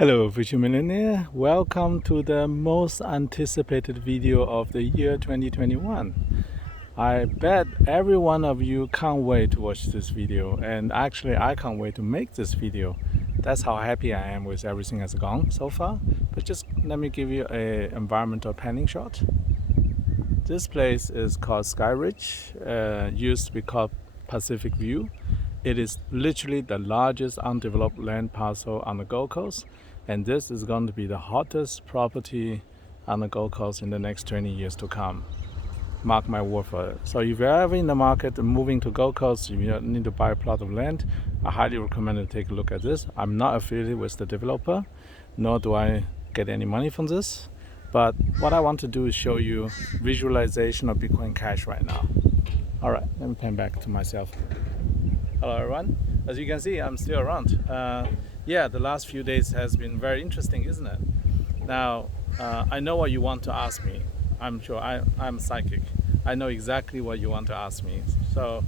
Hello, Future Millionaire. Welcome to the most anticipated video of the year 2021. I bet every one of you can't wait to watch this video, and actually I can't wait to make this video. That's how happy I am with everything that's gone so far. But just let me give you an environmental panning shot. This place is called Sky Ridge, used to be called Pacific View. It is literally the largest undeveloped land parcel on the Gold Coast, and this is going to be the hottest property on the Gold Coast in the next 20 years to come. Mark my word for it. So if you're ever in the market and moving to Gold Coast, if you need to buy a plot of land, I highly recommend you take a look at this. I'm not affiliated with the developer, nor do I get any money from this. But what I want to do is show you visualization of Bitcoin Cash right now. All right, let me pan back to myself. Hello everyone. As you can see, I'm still around. Yeah, the last few days has been very interesting, isn't it? Now, I know what you want to ask me. I'm sure I'm psychic. I know exactly what you want to ask me. So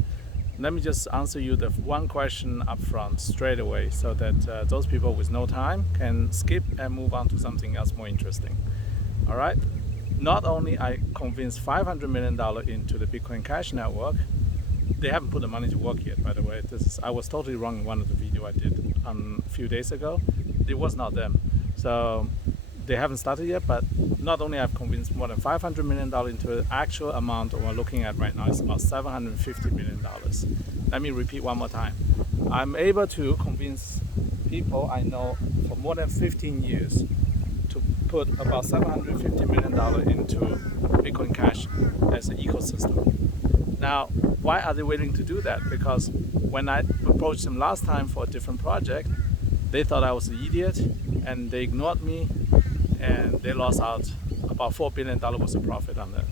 let me just answer you the one question up front straight away so that those people with no time can skip and move on to something else more interesting. All right? Not only I convinced $500 million into the Bitcoin Cash network, they haven't put the money to work yet, by the way. I was totally wrong in one of the video I did a few days ago. It was not them. So they haven't started yet, but not only I've convinced more than $500 million into the actual amount we're looking at right now is about $750 million. Let me repeat one more time. I'm able to convince people I know for more than 15 years to put about $750 million into Bitcoin Cash as an ecosystem. Now, why are they willing to do that? Because when I approached them last time for a different project, they thought I was an idiot and they ignored me and they lost out about $4 billion worth of profit on that.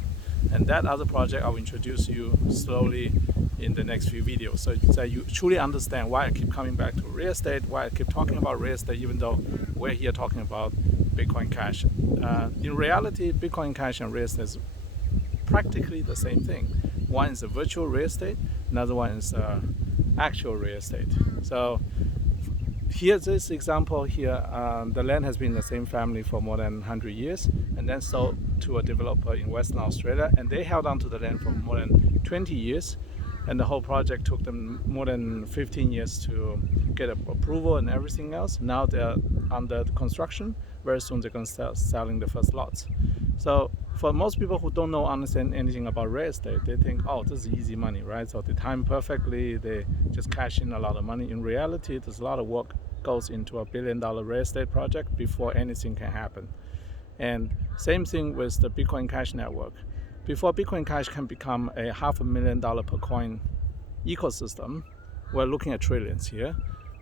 And that other project I will introduce you slowly in the next few videos so you truly understand why I keep coming back to real estate, why I keep talking about real estate even though we're here talking about Bitcoin Cash. In reality, Bitcoin Cash and real estate is practically the same thing. One is a virtual real estate, another one is actual real estate. So here's this example here. The land has been in the same family for more than 100 years and then sold to a developer in Western Australia, and they held on to the land for more than 20 years, and the whole project took them more than 15 years to get approval and everything else. Now they're under construction. Very soon they're going to start selling the first lots. So for most people who don't understand anything about real estate, they think, oh, this is easy money, right? So they time perfectly, they just cash in a lot of money. In reality, there's a lot of work goes into a $1 billion real estate project before anything can happen. And same thing with the Bitcoin Cash network. Before Bitcoin Cash can become a $500,000 per coin ecosystem, we're looking at trillions here.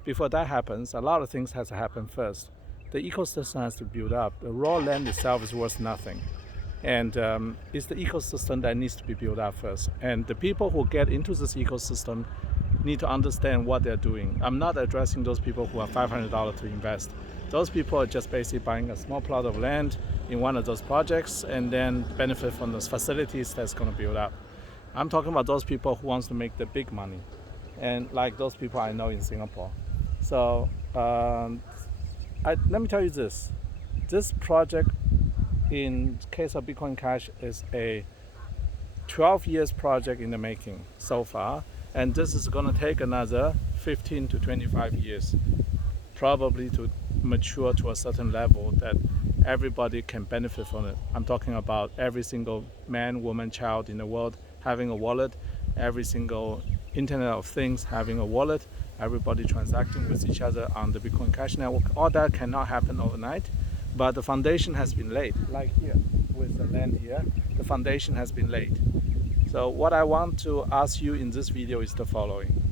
Before that happens, a lot of things has to happen first. The ecosystem has to build up. The raw land itself is worth nothing. And it's the ecosystem that needs to be built up first. And the people who get into this ecosystem need to understand what they're doing. I'm not addressing those people who have $500 to invest. Those people are just basically buying a small plot of land in one of those projects and then benefit from those facilities that's going to build up. I'm talking about those people who wants to make the big money, and like those people I know in Singapore. So let me tell you this. This project, in case of Bitcoin Cash, is a 12 years project in the making so far, and this is going to take another 15 to 25 years probably to mature to a certain level that everybody can benefit from it. I'm talking about every single man, woman, child in the world having a wallet, every single Internet of Things having a wallet, everybody transacting with each other on the Bitcoin Cash network. All that cannot happen overnight, but the foundation has been laid. Like here with the land here, the foundation has been laid. So what I want to ask you in this video is the following.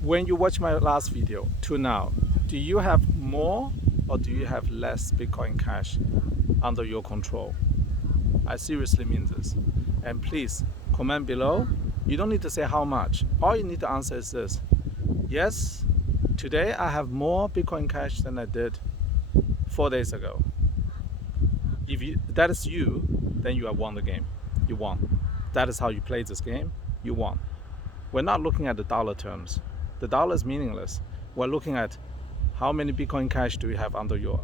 When you watch my last video to now, do you have more or do you have less Bitcoin Cash under your control? I seriously mean this. And please comment below. You don't need to say how much. All you need to answer is this. Yes, today I have more Bitcoin Cash than I did 4 days ago. If that is you, then you have won the game. You won. That is how you play this game. You won. We're not looking at the dollar terms. The dollar is meaningless. We're looking at How many Bitcoin Cash do you have under your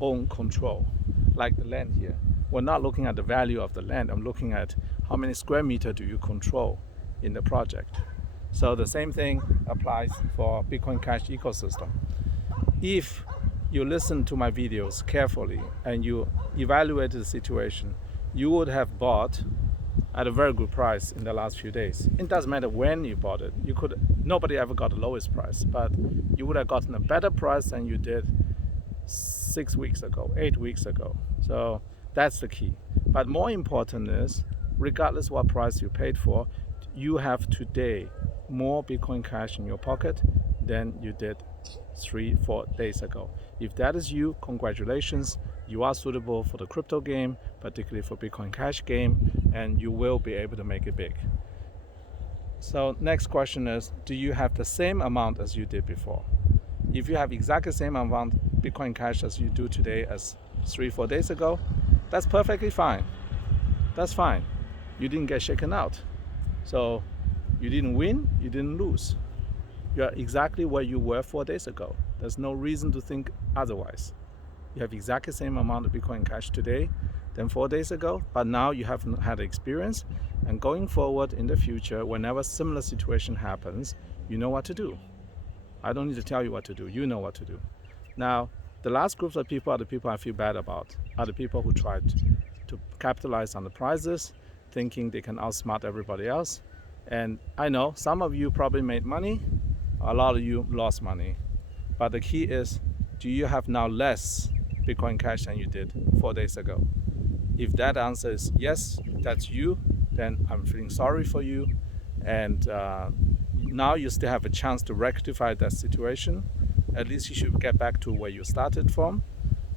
own control? Like the land here. We're not looking at the value of the land. I'm looking at how many square meter do you control in the project. So the same thing applies for Bitcoin Cash ecosystem. If you listen to my videos carefully and you evaluate the situation, you would have bought at a very good price in the last few days. It doesn't matter when you bought it. Nobody ever got the lowest price, but you would have gotten a better price than you did 6 weeks ago, 8 weeks ago. So that's the key. But more important is, regardless what price you paid for, you have today more Bitcoin Cash in your pocket than you did 3-4 days ago. If that is you, congratulations, you are suitable for the crypto game, particularly for Bitcoin Cash game, and you will be able to make it big. So next question is, do you have the same amount as you did before? If you have exactly the same amount Bitcoin Cash as you do today as 3-4 days ago, that's perfectly fine. That's fine. You didn't get shaken out. So you didn't win, you didn't lose. You're exactly where you were 4 days ago. There's no reason to think otherwise. You have exactly the same amount of Bitcoin Cash today than 4 days ago, but now you have had experience, and going forward in the future, whenever similar situation happens, you know what to do. I don't need to tell you what to do, you know what to do. Now, the last groups of people are the people I feel bad about, are the people who tried to capitalize on the prices, thinking they can outsmart everybody else. And I know some of you probably made money, a lot of you lost money. But the key is, do you have now less Bitcoin Cash than you did 4 days ago? If that answer is yes, that's you, then I'm feeling sorry for you. And now you still have a chance to rectify that situation. At least you should get back to where you started from.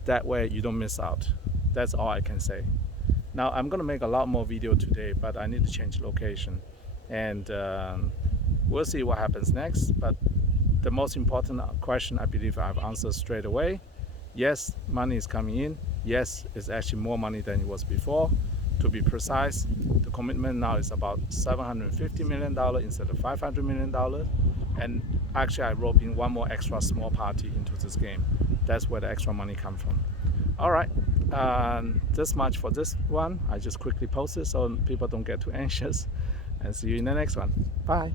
That way you don't miss out. That's all I can say. Now I'm gonna make a lot more video today, but I need to change location. And we'll see what happens next. But the most important question I believe I've answered straight away. Yes, money is coming in. Yes, it's actually more money than it was before. To be precise, the commitment now is about $750 million instead of $500 million. And actually I rope in one more extra small party into this game. That's where the extra money comes from. All right, this much for this one. I just quickly post it so people don't get too anxious. And see you in the next one. Bye.